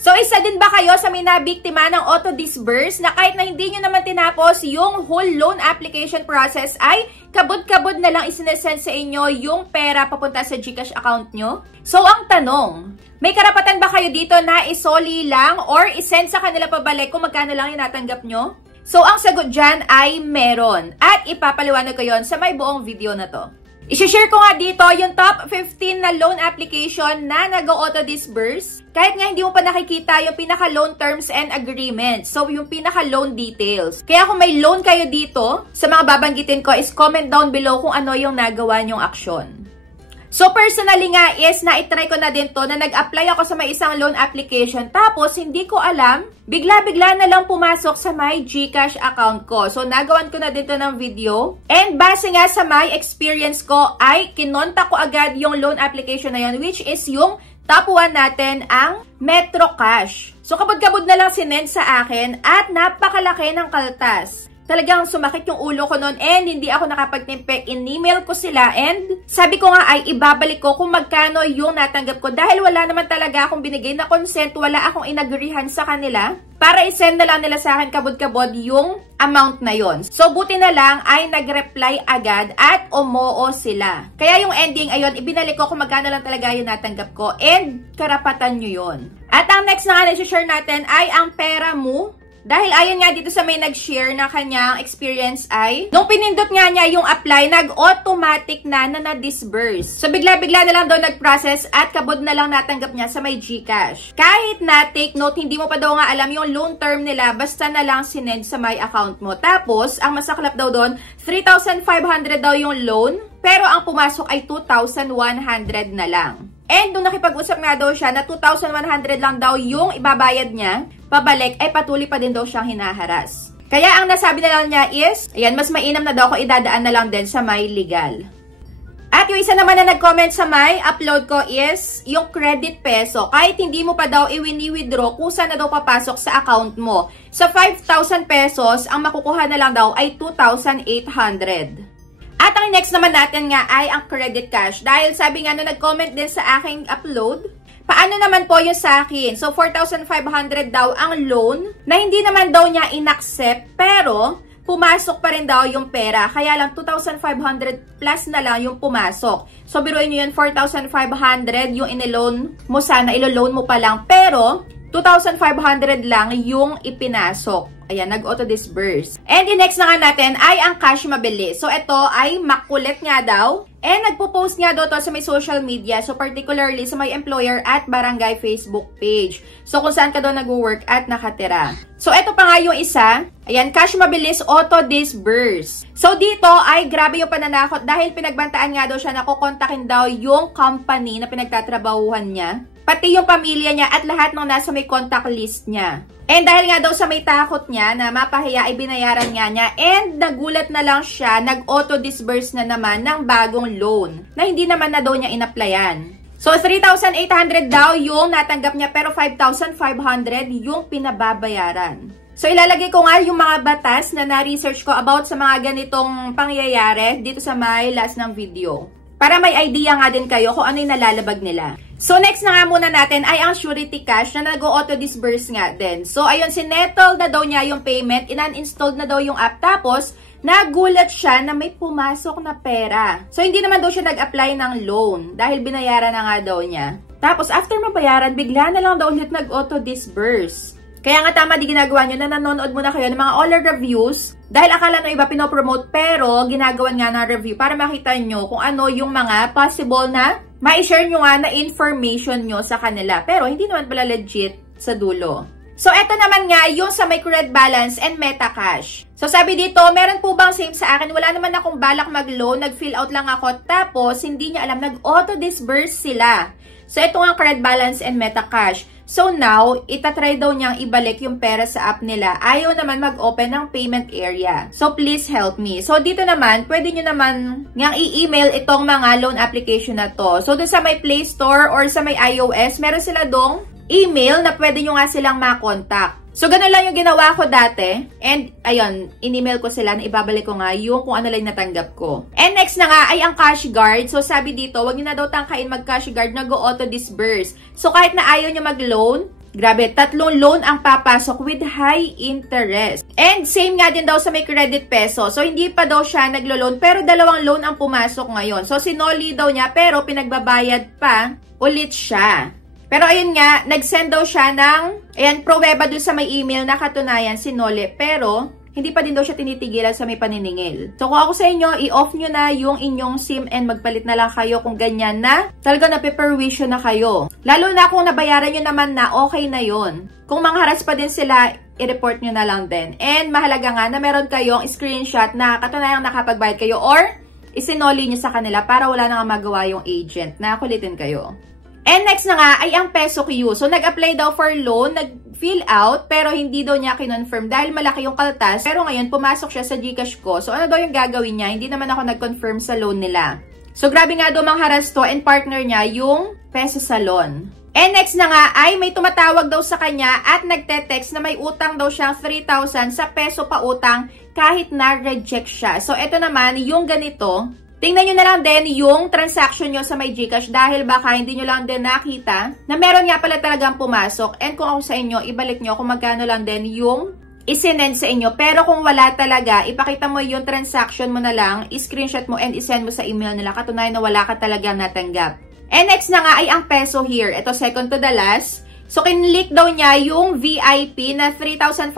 So, isa din ba kayo sa may nabiktima ng auto-disburse na kahit na hindi nyo naman tinapos yung whole loan application process ay kabod-kabod na lang isinesend sa inyo yung pera papunta sa GCash account nyo? So, ang tanong, may karapatan ba kayo dito na isoli lang or isend sa kanila pabalik kung magkano lang yung natanggap nyo? So, ang sagot dyan ay meron. At ipapaliwanag ko yon sa may buong video na to. I-share ko nga dito yung top 15 na loan application na nag-auto-disburse. Kahit nga hindi mo pa nakikita yung pinaka-loan terms and agreements. So, yung pinaka-loan details. Kaya kung may loan kayo dito, sa mga babanggitin ko is comment down below kung ano yung nagawa nyong aksyon. So, personally nga is, na-try ko na din to na nag-apply ako sa may isang loan application. Tapos, hindi ko alam, bigla-bigla na lang pumasok sa my GCash account ko. So, nagawan ko na din to ng video. And base nga sa my experience ko, ay kinontak ko agad yung loan application na yun, which is yung top 1 natin, ang Metro Cash. So, kabod-kabod na lang sinend sa akin at napakalaki ng kaltas. Talagang sumakit yung ulo ko noon and hindi ako nakapagtimpe. In-email ko sila and sabi ko nga ay ibabalik ko kung magkano yung natanggap ko. Dahil wala naman talaga akong binigay na consent, wala akong inagreehan sa kanila para isend na lang nila sa akin kabod-kabod yung amount na yon. So, buti na lang ay nag-reply agad at umoo sila. Kaya yung ending, ayun, ibinalik ko kung magkano lang talaga yung natanggap ko and karapatan nyo yon. At ang next na i-share natin ay ang pera mo. Dahil ayon nga dito sa may nag-share na kanyang experience ay, nung pinindot nga niya yung apply, nag-automatic na na-disburse. So, bigla-bigla na lang daw nag-process at kabod na lang natanggap niya sa may GCash. Kahit na, take note, hindi mo pa daw nga alam yung loan term nila, basta na lang sinend sa my account mo. Tapos, ang masaklap daw doon, 3,500 daw yung loan, pero ang pumasok ay 2,100 na lang. And nung nakipag-usap nga daw siya na 2,100 lang daw yung ibabayad niya, pabalik ay patuloy pa din daw siyang hinaharas. Kaya ang nasabi na lang niya is, ayan, mas mainam na daw ko idadaan na lang din sa may legal. At yung isa naman na nag-comment sa may upload ko is yung credit peso. Kahit hindi mo pa daw i-withdraw, kusa na daw papasok sa account mo. Sa 5,000 pesos, ang makukuha na lang daw ay 2,800. At ang next naman natin nga ay ang credit cash. Dahil sabi nga na nag-comment din sa aking upload, paano naman po yung sa akin? So, 4,500 daw ang loan na hindi naman daw niya in-accept pero pumasok pa rin daw yung pera. Kaya lang 2,500 plus na lang yung pumasok. So, biruin nyo yun, 4,500 yung iniloan mo sana, ilo-loan mo pa lang. Pero, 2,500 lang yung ipinasok. Ayan, nag-auto-disburse. And the next na nga natin ay ang cash mabilis. So, ito ay makulit nga daw. And nagpo-post nga daw to sa may social media. So, particularly sa may employer at barangay Facebook page. So, kung saan ka daw nag-work at nakatira. So, ito pa nga yung isa. Ayan, cash mabilis auto-disburse. So, dito ay grabe yung pananakot dahil pinagbantaan nga daw siya na kukontakin daw yung company na pinagtatrabahuhan niya. Pati yung pamilya niya at lahat ng nasa may contact list niya. And dahil nga daw sa may takot niya na mapahiya ay binayaran nga niya and nagulat na lang siya, nag-auto-disburse na naman ng bagong loan na hindi naman na daw niya in-applyan. So, 3,800 daw yung natanggap niya pero 5,500 yung pinababayaran. So, ilalagay ko nga yung mga batas na na-research ko about sa mga ganitong pangyayari dito sa may last ng video. Para may idea nga din kayo kung ano yung nalalabag nila. So, next na nga muna natin ay ang surety cash na nag-auto-disburse nga din. So, ayun, sinettle na daw niya yung payment, in-uninstalled na daw yung app, tapos, nagulat siya na may pumasok na pera. So, hindi naman daw siya nag-apply ng loan dahil binayaran na nga daw niya. Tapos, after mabayaran, bigla na lang daw ulit nag-auto-disburse. Kaya nga tama di ginagawa nyo na nanonood muna kayo ng mga all reviews dahil akala nyo iba pinopromote pero ginagawan nga ng review para makita nyo kung ano yung mga possible na ma-share nyo nga na information nyo sa kanila. Pero hindi naman pala legit sa dulo. So, eto naman nga yung sa may credit balance and Metacash. So, sabi dito, meron po bang same sa akin? Wala naman akong balak mag-loan, nag-fill out lang ako, tapos hindi niya alam, nag-auto-disburse sila. So, ito nga credit balance and Metacash. So, now, itatry daw niyang ibalik yung pera sa app nila. Ayaw naman mag-open ng payment area. So, please help me. So, dito naman, pwede nyo naman niyang i-email itong mga loan application na to. So, doon sa may Play Store or sa may iOS, meron sila dong email na pwede nyo nga silang makontak. So, ganun lang yung ginawa ko dati. And, ayun, in-email ko sila na ibabalik ko nga yung kung ano lang natanggap ko. And next na nga ay ang cash guard. So, sabi dito, wag nyo na daw tangkain mag-cash guard na go auto-disburse. So, kahit na ayaw nyo mag-loan, Grabe, 3 loan ang papasok with high interest. And same nga din daw sa may credit peso. So, hindi pa daw siya naglo-loan, pero 2 loan ang pumasok ngayon. So, sinoli daw niya, pero pinagbabayad pa ulit siya. Pero ayun nga, nag-send daw siya ng, ayan, pruweba dun sa may email na katunayan sinoli, pero hindi pa din daw siya tinitigilan sa may paniningil. So, kung ako sa inyo, i-off nyo na yung inyong SIM and magpalit na lang kayo kung ganyan na talaga napiperwisyo na kayo. Lalo na kung nabayaran nyo naman na okay na yon. Kung mangharas pa din sila, i-report nyo na lang din. And mahalaga nga na meron kayong screenshot na katunayang nakapagbayad kayo or isinoli nyo sa kanila para wala nang magawa yung agent na kulitin kayo. And next na nga ay ang Peso Q. So, nag-apply daw for loan, nag-fill out, pero hindi daw niya kinonfirm dahil malaki yung kaltas. Pero ngayon, pumasok siya sa GCash ko. So, ano daw yung gagawin niya? Hindi naman ako nag-confirm sa loan nila. So, grabe nga daw mangharas to and partner niya yung Peso Salon. And next na nga ay may tumatawag daw sa kanya at nagte-text na may utang daw siyang 3,000 sa peso pa utang kahit na-reject siya. So, eto naman, yung ganito. Tingnan nyo na lang din yung transaction nyo sa may GCash dahil baka hindi nyo lang din nakita na meron nga pala talagang pumasok. And kung ako sa inyo, ibalik nyo kung magkano lang din yung isinend sa inyo. Pero kung wala talaga, ipakita mo yung transaction mo na lang, i-screenshot mo and isend mo sa email nila. Katunayan na wala ka talagang natanggap. And next na nga ay ang peso here. Ito second to the last. So, kinlik daw niya yung VIP na 3,500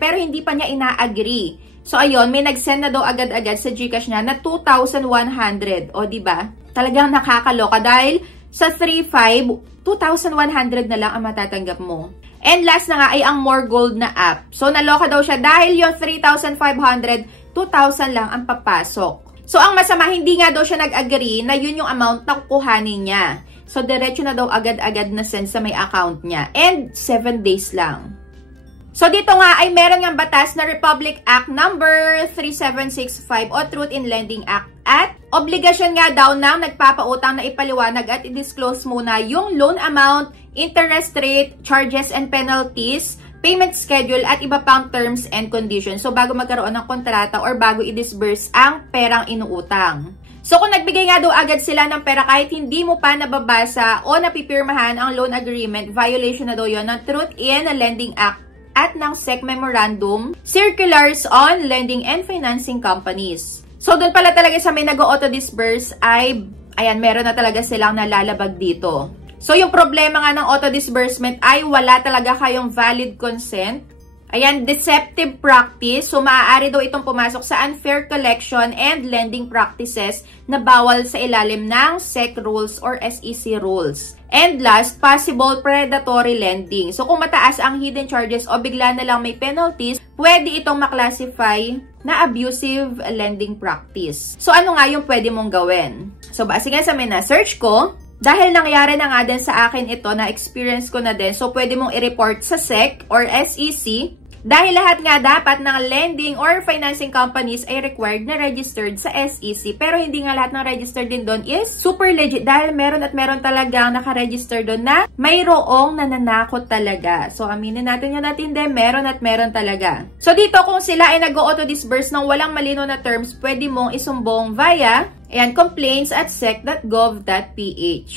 pero hindi pa niya ina-agree. So, ayun, may nag-send na daw agad-agad sa GCash niya na 2,100. O, diba? Talagang nakakaloka dahil sa 3,500, 2,100 na lang ang matatanggap mo. And last na nga ay ang More Gold na app. So, naloka daw siya dahil yung 3,500, 2,000 lang ang papasok. So, ang masama, hindi nga daw siya nag-agree na yun yung amount na kukuhanin niya. So, diretso na daw agad-agad na send sa may account niya. And 7 days lang. So, dito nga ay meron ng batas na Republic Act number 3765 o Truth in Lending Act. At obligasyon nga daw ng nagpapautang na ipaliwanag at i-disclose muna yung loan amount, interest rate, charges and penalties, payment schedule at iba pang terms and conditions. So, bago magkaroon ng kontrata or bago i-disburse ang perang inuutang. So, kung nagbigay nga daw agad sila ng pera kahit hindi mo pa nababasa o napipirmahan ang loan agreement, violation na daw yon ng Truth in Lending Act at ng SEC Memorandum, Circulars on Lending and Financing Companies. So, doon pala talaga sa may nag-auto-disburse ay, ayan, meron na talaga silang nalalabag dito. So, yung problema nga ng auto-disbursement ay wala talaga kayong valid consent. Ayan, deceptive practice. So, maaari daw itong pumasok sa unfair collection and lending practices na bawal sa ilalim ng SEC rules or SEC rules. And last, possible predatory lending. So, kung mataas ang hidden charges o bigla na lang may penalties, pwede itong maklasify na abusive lending practice. So, ano nga yung pwede mong gawin? So, base nga sa may na-search ko, dahil nangyari na nga din sa akin ito, na-experience ko na din, so pwede mong i-report sa SEC or SEC. Dahil lahat nga dapat ng lending or financing companies ay required na registered sa SEC. Pero hindi nga lahat ng registered din doon is super legit. Dahil meron at meron talagang nakaregister doon na mayroong nananakot talaga. So, aminin natin yun natin din, meron at meron talaga. So, dito kung sila ay nag-auto-disburse ng walang malino na terms, pwede mong isumbong via complaints@sec.gov.ph.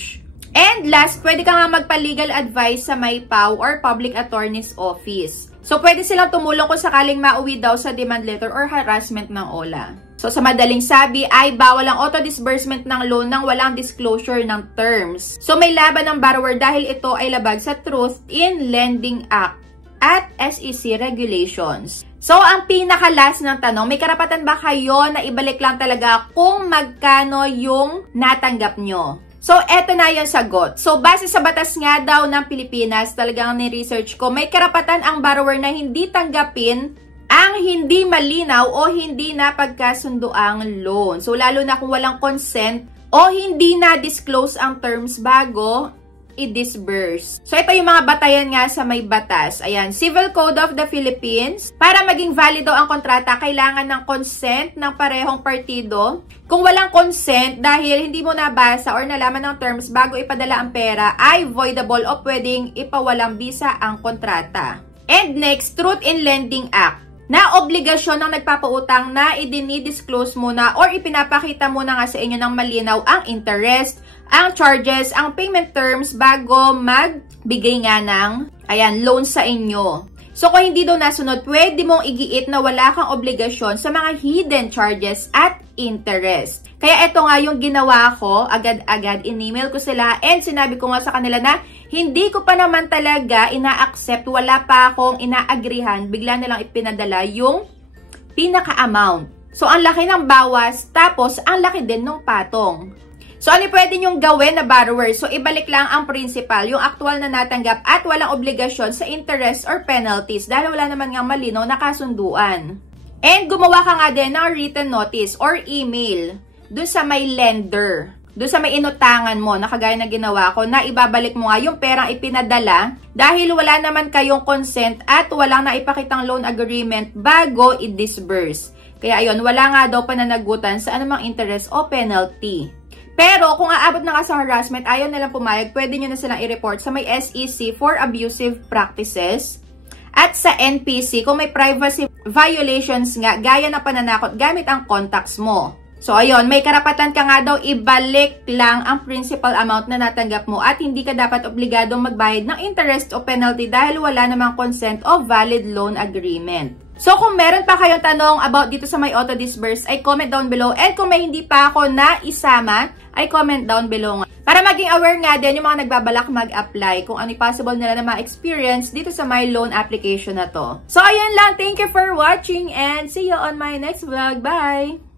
And last, pwede ka nga magpa-legal advice sa may PAW or Public Attorney's Office. So, pwede silang tumulong kung sakaling mauwi daw sa demand letter or harassment ng OLA. So, sa madaling sabi ay bawal ang auto-disbursement ng loan nang walang disclosure ng terms. So, may laban ng borrower dahil ito ay labag sa Truth in Lending Act at SEC regulations. So, ang pinaka-last ng tanong, may karapatan ba kayo na ibalik lang talaga kung magkano yung natanggap nyo? So, eto na yung sagot. So, base sa batas nga daw ng Pilipinas, talagang ni-research ko, may karapatan ang borrower na hindi tanggapin ang hindi malinaw o hindi napagkasundoang loan. So, lalo na kung walang consent o hindi na-disclose ang terms bago i-disburse. So, ito yung mga batayan nga sa may batas. Ayan, Civil Code of the Philippines. Para maging valido ang kontrata, kailangan ng consent ng parehong partido. Kung walang consent, dahil hindi mo nabasa or nalaman ng terms bago ipadala ang pera, ay voidable o pwedeng ipawalang bisa ang kontrata. And next, Truth in Lending Act. na obligasyon ng nagpapautang na i-disclose muna or ipinapakita muna nga sa inyo ng malinaw ang interest, ang charges, ang payment terms bago magbigay nga ng loan sa inyo. So, kung hindi daw nasunod, pwede mong igiit na wala kang obligasyon sa mga hidden charges at interest. Kaya ito nga yung ginawa ko, agad-agad in-email ko sila and sinabi ko nga sa kanila na hindi ko pa naman talaga ina-accept, wala pa akong ina-agrihan, bigla nilang ipinadala yung pinaka-amount. So, ang laki ng bawas, tapos ang laki din ng patong. So, ano pwede nyong gawin na borrower? So, ibalik lang ang principal, yung actual na natanggap at walang obligasyon sa interest or penalties dahil wala naman nga malinaw na kasunduan. And gumawa ka nga din ng written notice or email dun sa may lender, dun sa may inutangan mo na kagaya na ginawa ko na ibabalik mo nga yung perang ipinadala dahil wala naman kayong consent at walang naipakitang loan agreement bago i-disburse. Kaya ayun, wala nga daw pananagutan sa anumang interest o penalty. Pero kung aabot na nga sa harassment, ayaw nilang pumayag, pwede nyo na silang i-report sa may SEC for abusive practices at sa NPC kung may privacy violations nga gaya ng pananakot gamit ang contacts mo. So ayun, may karapatan ka nga daw ibalik lang ang principal amount na natanggap mo at hindi ka dapat obligadong magbayad ng interest o penalty dahil wala namang consent o valid loan agreement. So, kung meron pa kayong tanong about dito sa may auto disburse, ay comment down below. And kung may hindi pa ako na isama, ay comment down below nga. Para maging aware nga din yung mga nagbabalak mag-apply kung ano possible nila na ma-experience dito sa my loan application na to. So, ayun lang. Thank you for watching and see you on my next vlog. Bye!